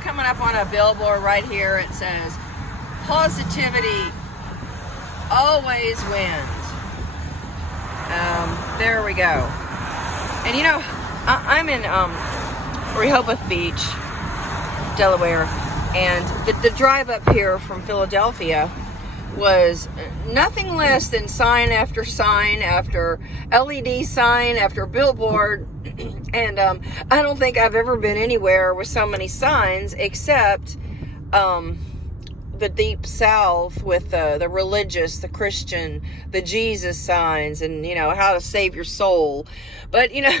coming up on a billboard right here. It says, positivity always wins. There we go. And you know, I'm in Rehoboth Beach, Delaware, and the drive up here from Philadelphia was nothing less than sign after LED sign after billboard. And I don't think I've ever been anywhere with so many signs except the Deep South with the religious, the Christian, the Jesus signs, and you know, how to save your soul. But you know,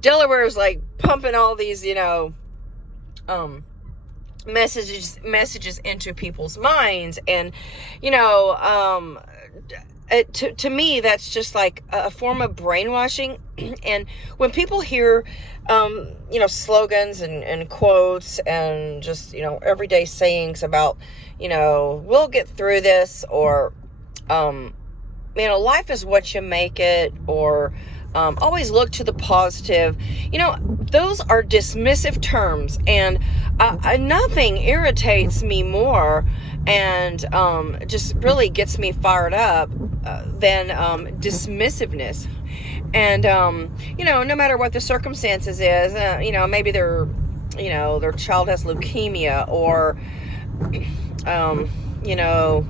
Delaware is like pumping all these, you know, messages into people's minds. And you know, to me, that's just like a form of brainwashing. And when people hear you know, slogans and quotes and just, you know, everyday sayings about, you know, we'll get through this, or you know, life is what you make it, or always look to the positive. You know, those are dismissive terms, and nothing irritates me more and just really gets me fired up than dismissiveness. And you know, no matter what the circumstances is, you know, maybe their child has leukemia, or you know,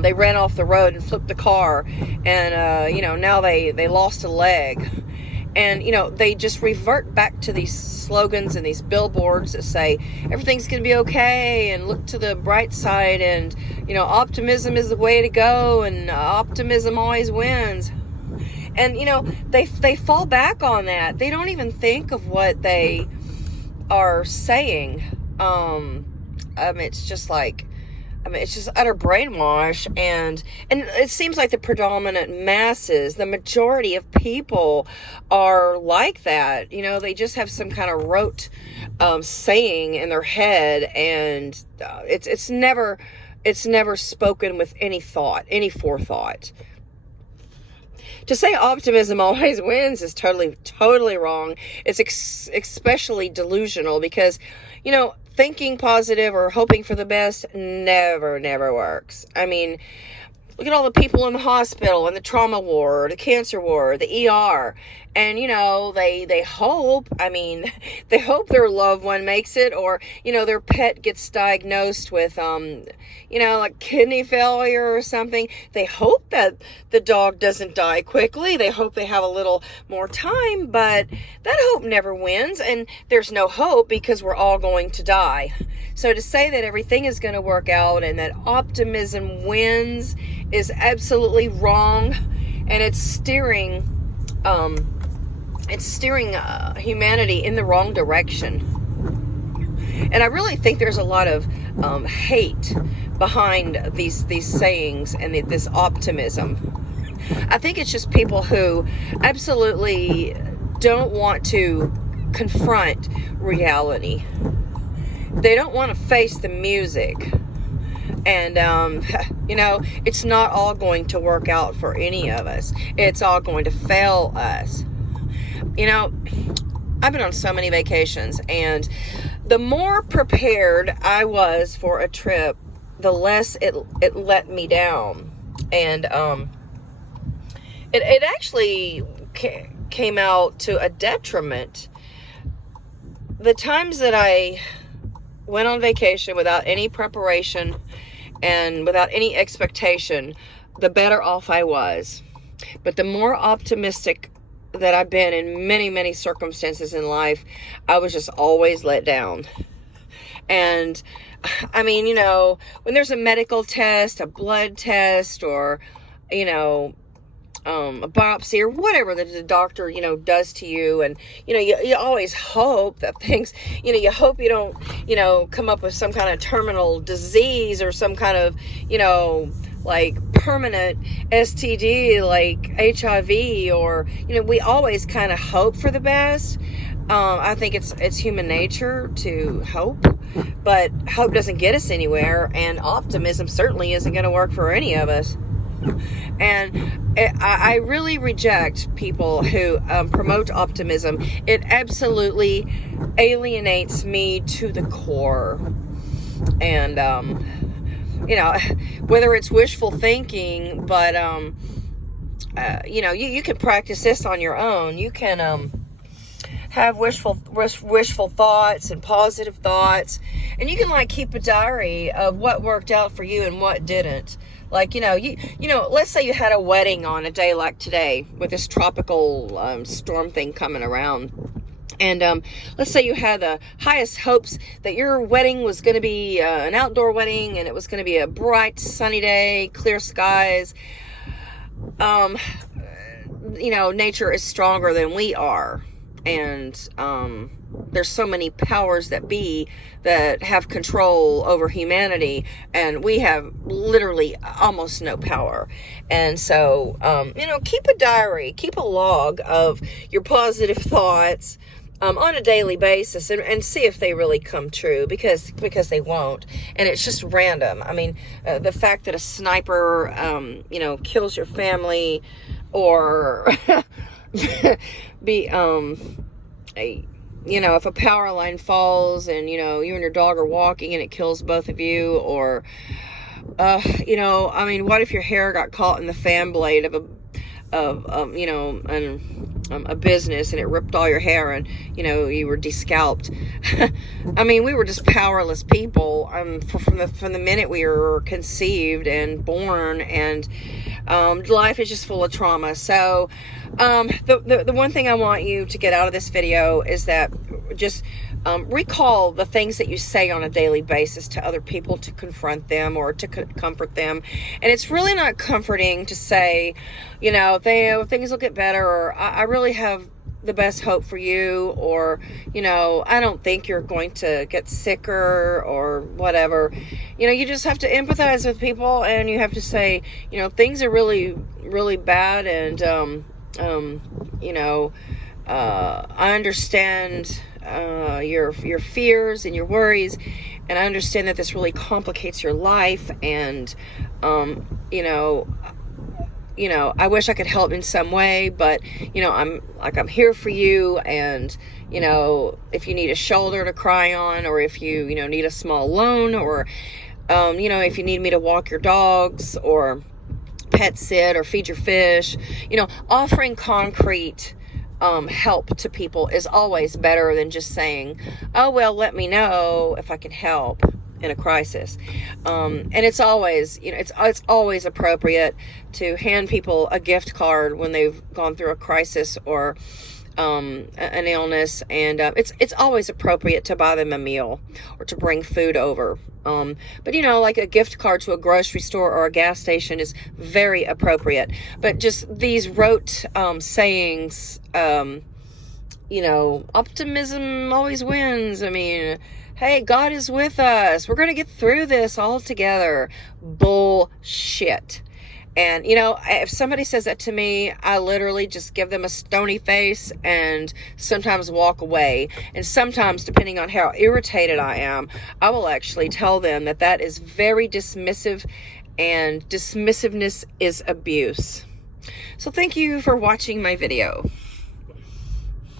they ran off the road and flipped the car, and you know, now they lost a leg. And, you know, they just revert back to these slogans and these billboards that say everything's going to be okay, and look to the bright side, and, you know, optimism is the way to go, and optimism always wins. And, you know, they fall back on that. They don't even think of what they are saying. It's just like, it's just utter brainwash, and it seems like the predominant masses, the majority of people are like that. You know, they just have some kind of rote saying in their head, and it's never spoken with any thought, any forethought. To say optimism always wins is totally wrong. It's especially delusional, because, you know, thinking positive or hoping for the best never works. I mean, look at all the people in the hospital, in the trauma ward, the cancer ward, the ER. And, you know, they hope, they hope their loved one makes it, or, you know, their pet gets diagnosed with, you know, like kidney failure or something. They hope that the dog doesn't die quickly. They hope they have a little more time, but that hope never wins. And there's no hope, because we're all going to die. So to say that everything is going to work out and that optimism wins is absolutely wrong. And it's steering humanity in the wrong direction. And I really think there's a lot of hate behind these sayings and this optimism. I think it's just people who absolutely don't want to confront reality. They don't want to face the music. And, you know, it's not all going to work out for any of us. It's all going to fail us. You know, I've been on so many vacations, and the more prepared I was for a trip, the less it let me down. And it actually came out to a detriment. The times that I went on vacation without any preparation and without any expectation, the better off I was. But the more optimistic that I've been in many circumstances in life, I was just always let down. And I mean, you know, when there's a medical test, a blood test, or, you know, a biopsy or whatever that the doctor, you know, does to you, and, you know, you always hope that things, you know, you hope you don't, you know, come up with some kind of terminal disease or some kind of, you know, like permanent STD like HIV, or, you know, we always kind of hope for the best. I think it's human nature to hope, but hope doesn't get us anywhere, and optimism certainly isn't going to work for any of us. And I really reject people who promote optimism. It absolutely alienates me to the core. And, you know, whether it's wishful thinking, but, you know, you can practice this on your own. You can have wishful thoughts and positive thoughts. And you can, like, keep a diary of what worked out for you and what didn't. Like, you know, let's say you had a wedding on a day like today with this tropical storm thing coming around. And let's say you had the highest hopes that your wedding was going to be an outdoor wedding and it was going to be a bright, sunny day, clear skies. You know, nature is stronger than we are. And there's so many powers that be that have control over humanity, and we have literally almost no power. And so, you know, keep a diary, keep a log of your positive thoughts on a daily basis, and see if they really come true, because they won't. And it's just random. I mean, the fact that a sniper, you know, kills your family, or you know, if a power line falls and, you know, you and your dog are walking and it kills both of you, or, you know, I mean, what if your hair got caught in the fan blade of you know, a business, and it ripped all your hair, and, you know, you were descalped. I mean, we were just powerless people from the minute we were conceived and born, and life is just full of trauma. So the one thing I want you to get out of this video is that just recall the things that you say on a daily basis to other people to confront them or to comfort them. And it's really not comforting to say, you know, things will get better, or I really have the best hope for you, or, you know, I don't think you're going to get sicker, or whatever. You know, you just have to empathize with people, and you have to say, you know, things are really, really bad, and you know, I understand your fears and your worries, and I understand that this really complicates your life, and you know, I wish I could help in some way, but, you know, I'm here for you, and, you know, if you need a shoulder to cry on, or if you know, need a small loan, or you know, if you need me to walk your dogs, or pet sit, or feed your fish, you know, offering concrete help to people is always better than just saying, oh, well, let me know if I can help in a crisis. And it's always, you know, it's always appropriate to hand people a gift card when they've gone through a crisis or an illness, and it's always appropriate to buy them a meal or to bring food over. But, you know, like a gift card to a grocery store or a gas station is very appropriate. But just these rote sayings, you know, optimism always wins. I mean, hey, God is with us. We're going to get through this all together. Bullshit. And, you know, if somebody says that to me, I literally just give them a stony face and sometimes walk away. And sometimes, depending on how irritated I am, I will actually tell them that that is very dismissive, and dismissiveness is abuse. So thank you for watching my video.